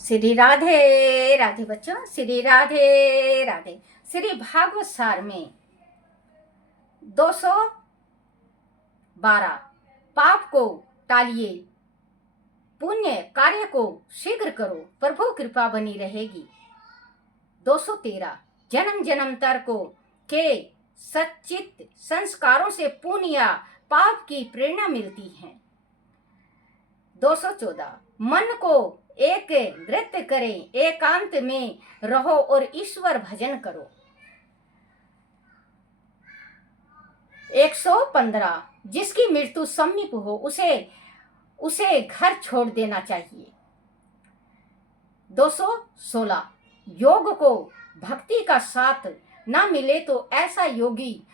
श्री राधे राधे बच्चों, श्री राधे राधे। श्री भागवत सार में 212 पाप को टालिए, पुण्य कार्य को शीघ्र करो, प्रभु कृपा बनी रहेगी। 213 जन्म जन्मांतर को के सच्चित संस्कारों से पुण्य या पाप की प्रेरणा मिलती है। 214 मन को एक नृत्य करें, एकांत में रहो और ईश्वर भजन करो। 115 जिसकी मृत्यु समीप हो उसे घर छोड़ देना चाहिए। 216 योग को भक्ति का साथ ना मिले तो ऐसा रोगी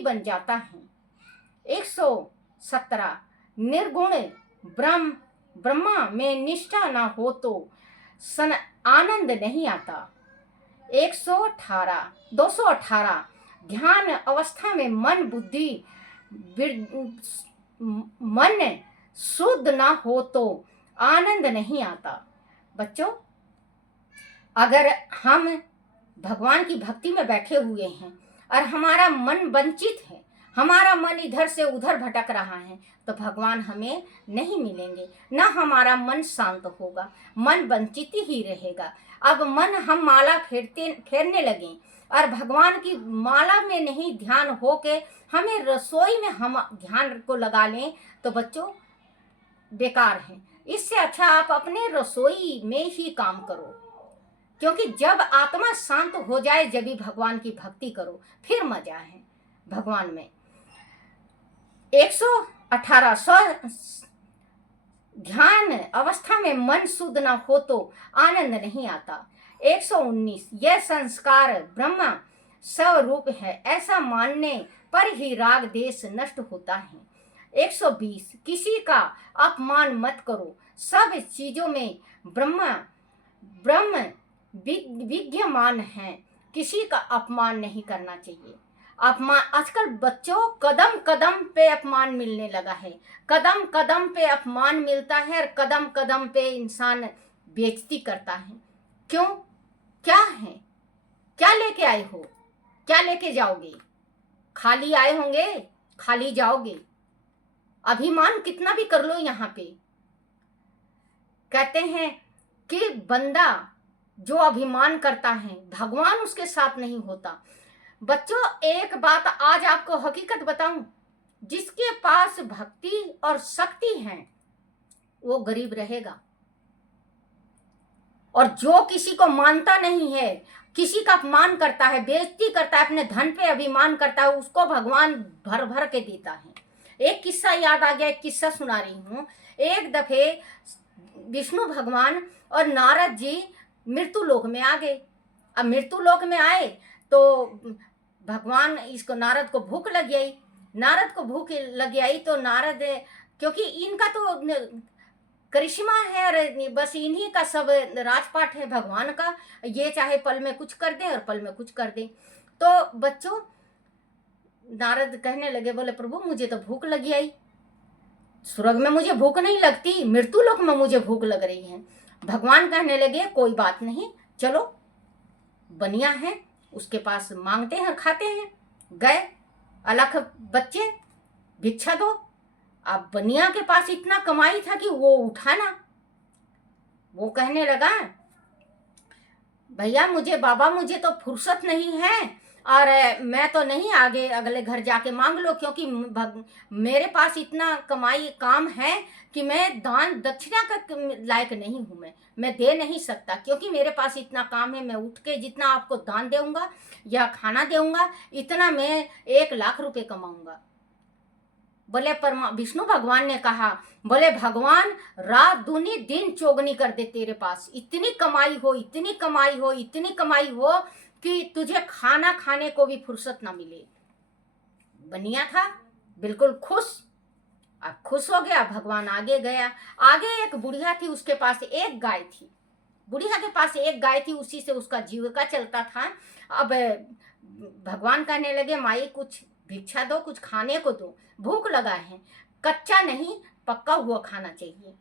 बन जाता है। 117 निर्गुण ब्रह्मा में निष्ठा ना हो तो आनंद नहीं आता। 218 ध्यान अवस्था में मन शुद्ध ना हो तो आनंद नहीं आता। बच्चों, अगर हम भगवान की भक्ति में बैठे हुए हैं और हमारा मन वंचित है, हमारा मन इधर से उधर भटक रहा है, तो भगवान हमें नहीं मिलेंगे, ना हमारा मन शांत होगा, मन वंचित ही रहेगा। अब मन हम माला फेरने लगे और भगवान की माला में नहीं ध्यान हो के हमें रसोई में हम ध्यान को लगा लें तो बच्चों बेकार है। इससे अच्छा आप अपने रसोई में ही काम करो, क्योंकि जब आत्मा शांत हो जाए जब भी भगवान की भक्ति करो, फिर मजा है भगवान में। 118 ध्यान अवस्था में मन शुद्ध ना हो तो आनंद नहीं आता। 119 यह संस्कार ब्रह्म स्वरूप है, ऐसा मानने पर ही राग देश नष्ट होता है। 120 किसी का अपमान मत करो, सब चीजों में ब्रह्म विद्यमान है, किसी का अपमान नहीं करना चाहिए। अपमान आजकल बच्चों कदम कदम पे अपमान मिलने लगा है, कदम कदम पे अपमान मिलता है और कदम कदम पे इंसान बेइज्जती करता है। क्यों? क्या है? क्या लेके आए हो? क्या लेके जाओगे? खाली आए होंगे, खाली जाओगे। अभिमान कितना भी कर लो। यहाँ पे कहते हैं कि बंदा जो अभिमान करता है भगवान उसके साथ नहीं होता। बच्चों, एक बात आज आपको हकीकत बताऊं, जिसके पास भक्ति और शक्ति है वो गरीब रहेगा, और जो किसी को मानता नहीं है, किसी का अपमान करता है, बेइज्जती करता है, अपने धन पे अभिमान करता है, उसको भगवान भर भर के देता है। एक किस्सा याद आ गया, एक किस्सा सुना रही हूँ। एक दफे विष्णु भगवान और नारद जी मृत्यु लोक में आ गए। अब मृत्यु लोक में आए तो भगवान इसको नारद को भूख लग गई तो नारद, क्योंकि इनका तो करिश्मा है और बस इन्हीं का सब राजपाट है भगवान का, ये चाहे पल में कुछ कर दे और पल में कुछ कर दे। तो बच्चों नारद कहने लगे, बोले प्रभु मुझे तो भूख लगी आई, स्वर्ग में मुझे भूख नहीं लगती, मृत्यु लोक में मुझे भूख लग रही है। भगवान कहने लगे कोई बात नहीं, चलो बनिया है उसके पास मांगते हैं और खाते हैं। गए, अलख बच्चे भिक्षा दो। अब बनिया के पास इतना कमाई था कि वो उठाना, वो कहने लगा भैया बाबा मुझे तो फुर्सत नहीं है और मैं तो नहीं आगे अगले घर जाके मांग लो, क्योंकि मेरे पास इतना कमाई काम है कि मैं दान दक्षिणा का लायक नहीं हूँ, मैं दे नहीं सकता, क्योंकि मेरे पास इतना काम है। मैं उठ के जितना आपको दान दूंगा या खाना दूंगा इतना मैं 1 लाख रुपए कमाऊंगा। बोले विष्णु भगवान ने कहा, बोले भगवान रात दूनी दिन चौगनी कर दे, तेरे पास इतनी कमाई हो कि तुझे खाना खाने को भी फुर्सत ना मिले। बनिया था बिल्कुल खुश। अब खुश हो गया, भगवान आगे गया। आगे एक बुढ़िया थी, उसके पास एक गाय थी। बुढ़िया के पास एक गाय थी, उसी से उसका जीविका चलता था। अब भगवान कहने लगे माई कुछ भिक्षा दो, कुछ खाने को दो, भूख लगा है, कच्चा नहीं पक्का हुआ खाना चाहिए।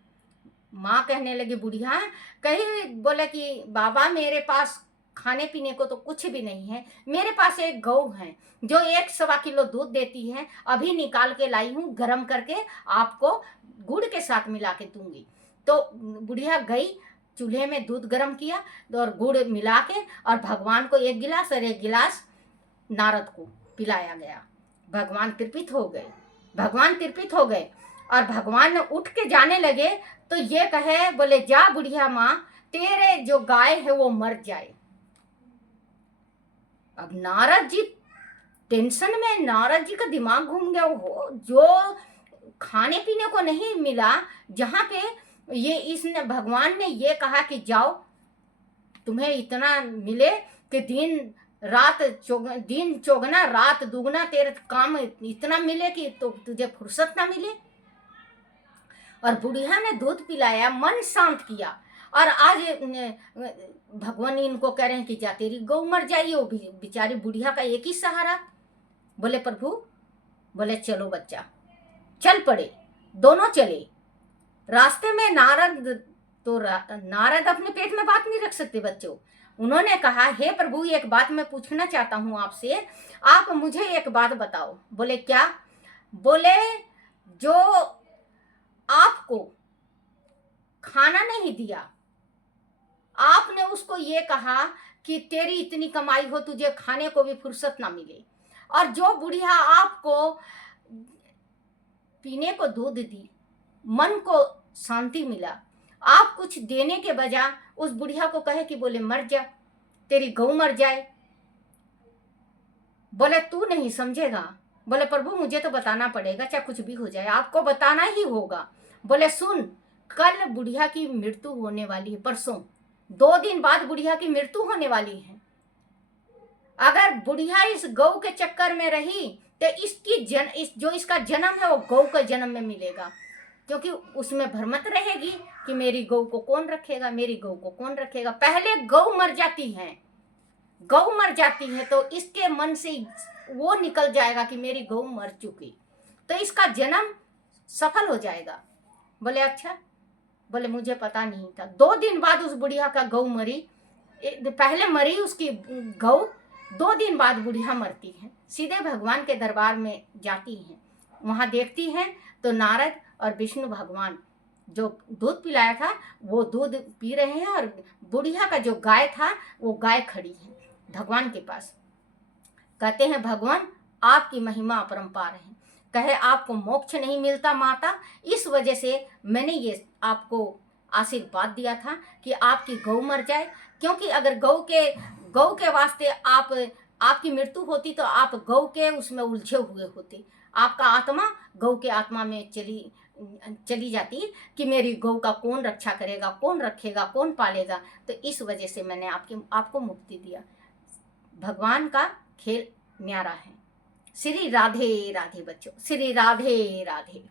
माँ कहने लगी, बुढ़िया कही, बोले कि बाबा मेरे पास खाने पीने को तो कुछ भी नहीं है, मेरे पास एक गऊ है जो 1 सवा किलो दूध देती है, अभी निकाल के लाई हूँ, गरम करके आपको गुड़ के साथ मिला के दूंगी। तो बुढ़िया गई, चूल्हे में दूध गरम किया और गुड़ मिला के, और भगवान को 1 गिलास और 1 गिलास नारद को पिलाया गया। भगवान तृप्त हो गए, भगवान तृप्त हो गए, और भगवान उठ के जाने लगे तो ये कहे, बोले जा बुढ़िया माँ, तेरे जो गाय है वो मर जाए। अब नारद जी टेंशन में, नारद जी का दिमाग घूम गया। हो जो खाने पीने को नहीं मिला, जहाँ पे ये इसने भगवान ने ये कहा कि जाओ, तुम्हें इतना मिले कि दिन चौगना रात दुगना, तेरे काम इतना मिले कि तो तुझे फुर्सत ना मिले। और बुढ़िया ने दूध पिलाया, मन शांत किया, और आज भगवान इनको कह रहे हैं कि जा तेरी गौ मर जाइए। वो बेचारी बुढ़िया का एक ही सहारा। बोले प्रभु, बोले चलो बच्चा, चल पड़े, दोनों चले। रास्ते में नारद अपने पेट में बात नहीं रख सकते बच्चों। उन्होंने कहा, हे प्रभु एक बात मैं पूछना चाहता हूँ आपसे, आप मुझे एक बात बताओ। बोले क्या? बोले जो आपको खाना नहीं दिया, आपने उसको ये कहा कि तेरी इतनी कमाई हो, तुझे खाने को भी फुर्सत ना मिले, और जो बुढ़िया आपको पीने को दूध दी, मन को शांति मिला, आप कुछ देने के बजाय उस बुढ़िया को कहे कि बोले मर जा, तेरी गौ मर जाए। बोले तू नहीं समझेगा। बोले प्रभु मुझे तो बताना पड़ेगा, चाहे कुछ भी हो जाए, आपको बताना ही होगा। बोले सुन, कल बुढ़िया की मृत्यु होने वाली है, परसों 2 दिन बाद बुढ़िया की मृत्यु होने वाली है। अगर बुढ़िया इस गौ के चक्कर में रही तो जो इसका जन्म है वो गौ के जन्म में मिलेगा, क्योंकि उसमें भ्रमत रहेगी कि मेरी गौ को कौन रखेगा, मेरी गौ को कौन रखेगा। पहले गौ मर जाती है, गौ मर जाती है तो इसके मन से वो निकल जाएगा कि मेरी गौ मर चुकी, तो इसका जन्म सफल हो जाएगा। बोले अच्छा। बोले मुझे पता नहीं था। 2 दिन बाद उस बुढ़िया का गौ मरी, पहले मरी उसकी गौ, 2 दिन बाद बुढ़िया मरती है। सीधे भगवान के दरबार में जाती हैं, वहाँ देखती हैं तो नारद और विष्णु भगवान जो दूध पिलाया था वो दूध पी रहे हैं, और बुढ़िया का जो गाय था वो गाय खड़ी है भगवान के पास। कहते हैं भगवान आपकी महिमा अपरंपार है, कहे आपको मोक्ष नहीं मिलता माता, इस वजह से मैंने ये आपको आशीर्वाद दिया था कि आपकी गौ मर जाए, क्योंकि अगर गौ के वास्ते आपकी मृत्यु होती तो आप गौ के उसमें उलझे हुए होते, आपका आत्मा गौ के आत्मा में चली जाती कि मेरी गौ का कौन रक्षा करेगा, कौन रखेगा, कौन पालेगा। तो इस वजह से मैंने आपको मुक्ति दिया। भगवान का खेल न्यारा है। श्री राधे राधे बच्चों, श्री राधे राधे।